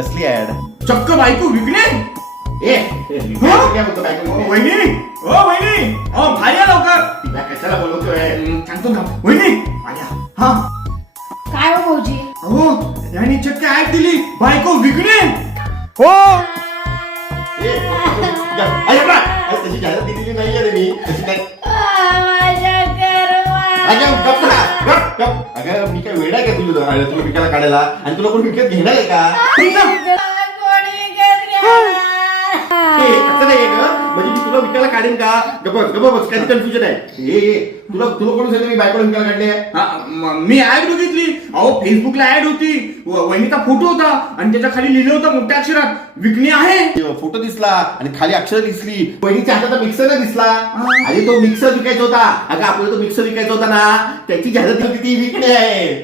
कसली ऍड? चक्क बायको विकणे. ए काय बोलतो बायको? वहिनी, ओ वहिनी, ओ बाहेर या लवकर. तिला कशाला बोलवतोय? सांगतो ना वहिनी. आल्या. हा काय हो भाऊजी? अहो यांनी चक्क ऍड दिली बायको विकणे. हो. ए अरे बा, तशी जाहिरात दिलेली नाहीये रे मी. तशी काय? माझ्या अगं गप्प ना, गप्प गप्प. अगं मी काय वेडा आहे का तुला विकायला काढायला? आणि तुला कोण विकत घेणार आहे का? कसं नाही ग? म्हणजे मी तुला विकायला काढेन का? गप्प गप्प बस. काय कन्फ्युजन आहे? तुला कोण सांगितलं मी बायकोला विकायला काढले? मी ऍड बघितली. अहो फेसबुकला ऍड होती. वहिनीचा फोटो होता आणि त्याच्या खाली लिहिलं होतं मोठ्या अक्षरात विकणे आहे. फोटो दिसला आणि खाली अक्षर दिसली. बहिणीच्या हातात मिक्सर दिसला आणि तो मिक्सर विकायचा होता. अगं आपल्याला तो मिक्सर विकायचा होता ना, त्याची जाहिरात होती ती विकणे आहे.